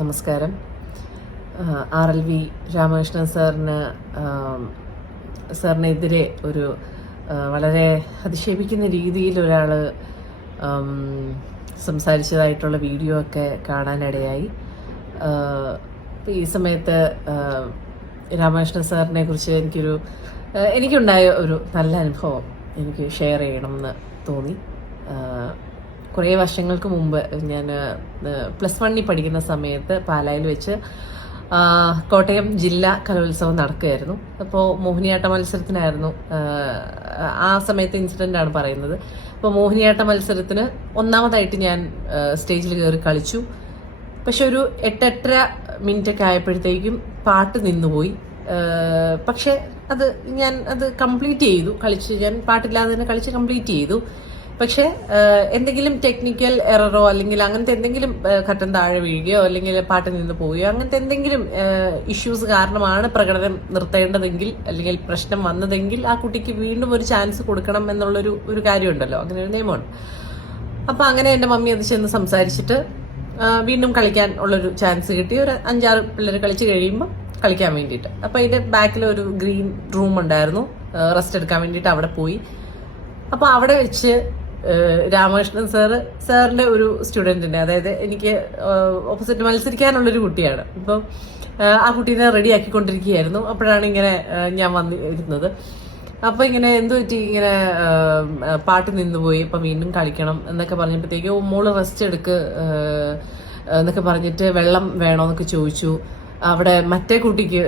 നമസ്കാരം. RLV രാമകൃഷ്ണൻ സാറിനെതിരെ ഒരു വളരെ അധിക്ഷേപിക്കുന്ന രീതിയിൽ ഒരാൾ സംസാരിച്ചതായിട്ടുള്ള വീഡിയോ ഒക്കെ കാണാനിടയായി. ഈ സമയത്ത് രാമകൃഷ്ണൻ സാറിനെ കുറിച്ച് എനിക്കുണ്ടായ ഒരു നല്ല അനുഭവം എനിക്ക് ഷെയർ ചെയ്യണമെന്ന് തോന്നി. കുറേ വർഷങ്ങൾക്ക് മുമ്പ് ഞാൻ +1 പഠിക്കുന്ന സമയത്ത് പാലായിൽ വെച്ച് കോട്ടയം ജില്ലാ കലോത്സവം നടക്കുകയായിരുന്നു. അപ്പോൾ മോഹിനിയാട്ട മത്സരത്തിനായിരുന്നു. ആ സമയത്തെ ഇൻസിഡൻ്റ് ആണ് പറയുന്നത്. അപ്പോൾ മോഹിനിയാട്ട മത്സരത്തിന് ഒന്നാമതായിട്ട് ഞാൻ സ്റ്റേജിൽ കയറി കളിച്ചു. പക്ഷെ ഒരു 8-8.5 മിനിറ്റൊക്കെ ആയപ്പോഴത്തേക്കും പാട്ട് നിന്നുപോയി. പക്ഷെ ഞാൻ കംപ്ലീറ്റ് ചെയ്തു. ഞാൻ പാട്ടില്ലാതെ തന്നെ കളിച്ച് കംപ്ലീറ്റ് ചെയ്തു. പക്ഷെ എന്തെങ്കിലും ടെക്നിക്കൽ എററോ അല്ലെങ്കിൽ അങ്ങനത്തെ എന്തെങ്കിലും ഘട്ടം താഴെ വീഴുകയോ അല്ലെങ്കിൽ പാട്ട് നിന്ന് പോവുകയോ അങ്ങനത്തെ എന്തെങ്കിലും ഇഷ്യൂസ് കാരണമാണ് പ്രകടനം നിർത്തേണ്ടതെങ്കിൽ അല്ലെങ്കിൽ പ്രശ്നം വന്നതെങ്കിൽ ആ കുട്ടിക്ക് വീണ്ടും ഒരു ചാൻസ് കൊടുക്കണം എന്നുള്ളൊരു കാര്യമുണ്ടല്ലോ, അങ്ങനെ ഒരു നിയമമുണ്ട്. അപ്പൊ അങ്ങനെ എന്റെ മമ്മി അത് ചെന്ന് സംസാരിച്ചിട്ട് വീണ്ടും കളിക്കാൻ ഉള്ളൊരു ചാൻസ് കിട്ടി. ഒരു 5-6 പിള്ളേർ കളിച്ച് കഴിയുമ്പോൾ കളിക്കാൻ വേണ്ടിയിട്ട്. അപ്പൊ അതിന്റെ ബാക്കിൽ ഒരു ഗ്രീൻ റൂം ഉണ്ടായിരുന്നു, റെസ്റ്റ് എടുക്കാൻ വേണ്ടിയിട്ട് അവിടെ പോയി. അപ്പൊ അവിടെ വെച്ച് രാമകൃഷ്ണൻ സാറിന്റെ ഒരു സ്റ്റുഡന്റിന്റെ, അതായത് എനിക്ക് ഓപ്പോസിറ്റ് മത്സരിക്കാനുള്ളൊരു കുട്ടിയാണ്. അപ്പം ആ കുട്ടീനെ റെഡി ആക്കിക്കൊണ്ടിരിക്കുകയായിരുന്നു. അപ്പോഴാണ് ഇങ്ങനെ ഞാൻ വന്നിരുന്നത്. അപ്പൊ ഇങ്ങനെ എന്തു പറ്റി, ഇങ്ങനെ പാട്ട് നിന്നുപോയി, ഇപ്പൊ വീണ്ടും കളിക്കണം എന്നൊക്കെ പറഞ്ഞപ്പോഴത്തേക്ക് മോള് റെസ്റ്റ് എടുക്ക് എന്നൊക്കെ പറഞ്ഞിട്ട് വെള്ളം വേണോന്നൊക്കെ ചോദിച്ചു. അവിടെ മറ്റേ കുട്ടിക്ക്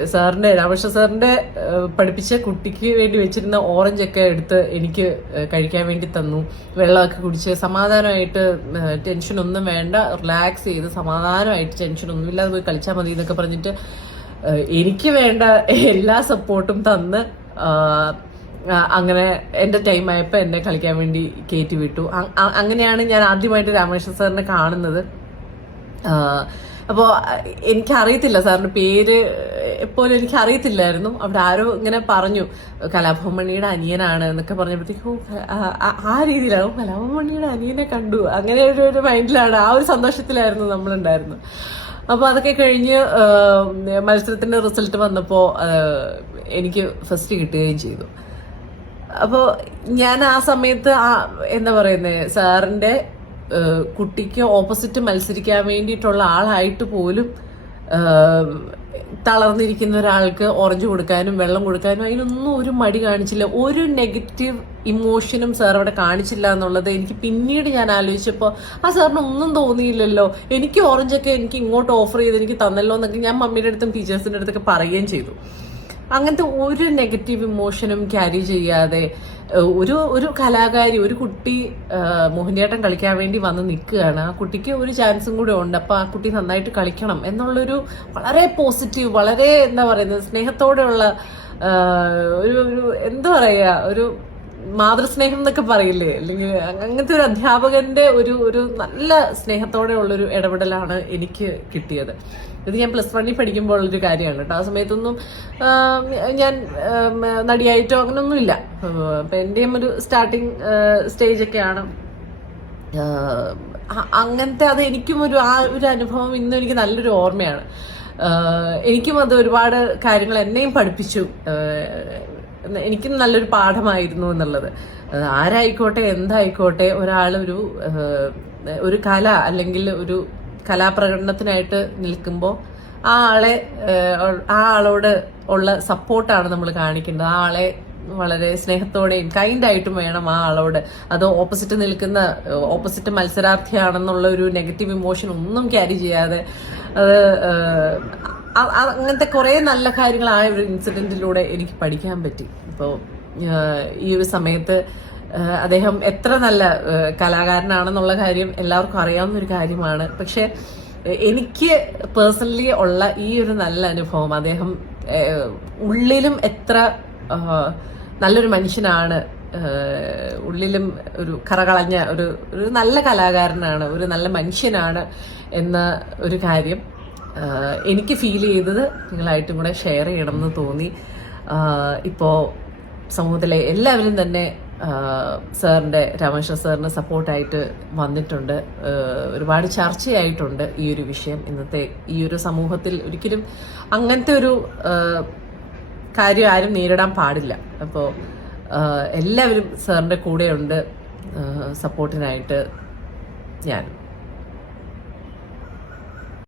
രാമകൃഷ്ണ സാറിന്റെ പഠിപ്പിച്ച കുട്ടിക്ക് വേണ്ടി വെച്ചിരുന്ന ഓറഞ്ചൊക്കെ എടുത്ത് എനിക്ക് കഴിക്കാൻ വേണ്ടി തന്നു. വെള്ളമൊക്കെ കുടിച്ച് സമാധാനമായിട്ട്, ടെൻഷനൊന്നും വേണ്ട, റിലാക്സ് ചെയ്ത് സമാധാനമായിട്ട് ടെൻഷനൊന്നും ഇല്ലാതെ പോയി കളിച്ചാൽ മതി എന്നൊക്കെ പറഞ്ഞിട്ട് എനിക്ക് വേണ്ട എല്ലാ സപ്പോർട്ടും തന്ന് അങ്ങനെ എന്റെ ടൈം ആയപ്പോ എന്നെ കളിക്കാൻ വേണ്ടി കയറ്റി വിട്ടു. അങ്ങനെയാണ് ഞാൻ ആദ്യമായിട്ട് രാമകൃഷ്ണൻ സാറിനെ കാണുന്നത്. അപ്പോൾ എനിക്കറിയത്തില്ല, സാറിന്റെ പേര് എപ്പോഴും എനിക്കറിയത്തില്ലായിരുന്നു. അവിടെ ആരോ ഇങ്ങനെ പറഞ്ഞു കലാഭവൻ മണിയുടെ അനിയനാണ് എന്നൊക്കെ പറഞ്ഞപ്പോഴത്തേക്കും ആ രീതിയിലാണ് കലാഭവൻ മണിയുടെ അനിയനെ കണ്ടു. അങ്ങനെ ഒരു മൈൻഡിലാണ്, ആ ഒരു സന്തോഷത്തിലായിരുന്നു നമ്മളുണ്ടായിരുന്നത്. അപ്പൊ അതൊക്കെ കഴിഞ്ഞ് മത്സരത്തിന്റെ റിസൾട്ട് വന്നപ്പോ എനിക്ക് ഫസ്റ്റ് കിട്ടുകയും ചെയ്തു. അപ്പോൾ ഞാൻ ആ സമയത്ത് എന്താ പറയുന്നത്, സാറിന്റെ കുട്ടിക്ക് ഓപ്പോസിറ്റ് മത്സരിക്കാൻ വേണ്ടിയിട്ടുള്ള ആളായിട്ട് പോലും തളർന്നിരിക്കുന്ന ഒരാൾക്ക് ഓറഞ്ച് കൊടുക്കാനും വെള്ളം കൊടുക്കാനും അതിനൊന്നും ഒരു മടി കാണിച്ചില്ല. ഒരു നെഗറ്റീവ് ഇമോഷനും സാർ അവിടെ കാണിച്ചില്ല എന്നുള്ളത് എനിക്ക് പിന്നീട് ഞാൻ ആലോചിച്ചപ്പോൾ ആ സാറിന് ഒന്നും തോന്നിയില്ലല്ലോ. എനിക്ക് ഓറഞ്ചൊക്കെ എനിക്ക് ഇങ്ങോട്ട് ഓഫർ ചെയ്ത് എനിക്ക് തന്നല്ലോ എന്നൊക്കെ ഞാൻ മമ്മിയുടെ അടുത്തും ടീച്ചേഴ്സിന്റെ അടുത്തൊക്കെ പറയുകയും ചെയ്തു. അങ്ങനത്തെ ഒരു നെഗറ്റീവ് ഇമോഷനും ക്യാരി ചെയ്യാതെ ഒരു കലാകാരി, ഒരു കുട്ടി മോഹിനിയാട്ടം കളിക്കാൻ വേണ്ടി വന്ന് നിൽക്കുകയാണ്. ആ കുട്ടിക്ക് ഒരു ചാൻസും കൂടെ ഉണ്ട്. അപ്പൊ ആ കുട്ടി നന്നായിട്ട് കളിക്കണം എന്നുള്ളൊരു വളരെ പോസിറ്റീവ്, വളരെ എന്താ പറയുന്നത്, സ്നേഹത്തോടെയുള്ള ഒരു എന്താ പറയാ, ഒരു മാതൃസ്നേഹം എന്നൊക്കെ പറയില്ലേ, അല്ലെങ്കിൽ അങ്ങനത്തെ ഒരു അധ്യാപകന്റെ ഒരു നല്ല സ്നേഹത്തോടെ ഉള്ളൊരു ഇടപെടലാണ് എനിക്ക് കിട്ടിയത്. ഇത് ഞാൻ +1 പഠിക്കുമ്പോൾ ഉള്ളൊരു കാര്യമാണ് കേട്ടോ. ആ സമയത്തൊന്നും ഞാൻ നടിയായിട്ടോ അങ്ങനൊന്നുമില്ല. അപ്പൊ എന്റെയും ഒരു സ്റ്റാർട്ടിങ് സ്റ്റേജ് ഒക്കെയാണ്. അങ്ങനത്തെ എനിക്കും ആ ഒരു അനുഭവം ഇന്നും എനിക്ക് നല്ലൊരു ഓർമ്മയാണ്. എനിക്കും അത് ഒരുപാട് കാര്യങ്ങൾ എന്നെയും പഠിപ്പിച്ചു. എനിക്കും നല്ലൊരു പാഠമായിരുന്നു എന്നുള്ളത്. ആരായിക്കോട്ടെ എന്തായിക്കോട്ടെ, ഒരാൾ ഒരു കല അല്ലെങ്കിൽ ഒരു കലാപ്രകടനത്തിനായിട്ട് നിൽക്കുമ്പോൾ ആ ആളോട് ഉള്ള സപ്പോർട്ടാണ് നമ്മൾ കാണിക്കേണ്ടത്. ആ ആളെ വളരെ സ്നേഹത്തോടെയും കൈൻഡായിട്ടും വേണം ആ ആളോട്. അത് ഓപ്പോസിറ്റ് മത്സരാർത്ഥിയാണെന്നുള്ള ഒരു നെഗറ്റീവ് ഇമോഷൻ ഒന്നും ക്യാരി ചെയ്യാതെ അങ്ങനത്തെ കുറെ നല്ല കാര്യങ്ങളായ ഒരു ഇൻസിഡന്റിലൂടെ എനിക്ക് പഠിക്കാൻ പറ്റി. ഇപ്പോൾ ഈ ഒരു സമയത്ത് അദ്ദേഹം എത്ര നല്ല കലാകാരനാണെന്നുള്ള കാര്യം എല്ലാവർക്കും അറിയാവുന്ന ഒരു കാര്യമാണ്. പക്ഷെ എനിക്ക് പേഴ്സണലി ഉള്ള ഈ ഒരു നല്ല അനുഭവം, അദ്ദേഹം ഉള്ളിലും എത്ര നല്ലൊരു മനുഷ്യനാണ്, ഉള്ളിലും ഒരു കറകളഞ്ഞ ഒരു നല്ല കലാകാരനാണ്, ഒരു നല്ല മനുഷ്യനാണ് എന്ന ഒരു കാര്യം എനിക്ക് ഫീൽ ചെയ്തത് നിങ്ങളായിട്ടും കൂടെ ഷെയർ ചെയ്യണം എന്ന് തോന്നി. ഇപ്പോൾ സമൂഹത്തിലെ എല്ലാവരും തന്നെ സാറിൻ്റെ രാമകൃഷ്ണ സാറിന് സപ്പോർട്ടായിട്ട് വന്നിട്ടുണ്ട്. ഒരുപാട് ചർച്ചയായിട്ടുണ്ട് ഈ ഒരു വിഷയം. ഇന്നത്തെ ഈ ഒരു സമൂഹത്തിൽ ഒരിക്കലും അങ്ങനത്തെ ഒരു കാര്യം ആരും നേരിടാൻ പാടില്ല. അപ്പോൾ എല്ലാവരും സാറിൻ്റെ കൂടെയുണ്ട് സപ്പോർട്ടിനായിട്ട്. ഞാൻ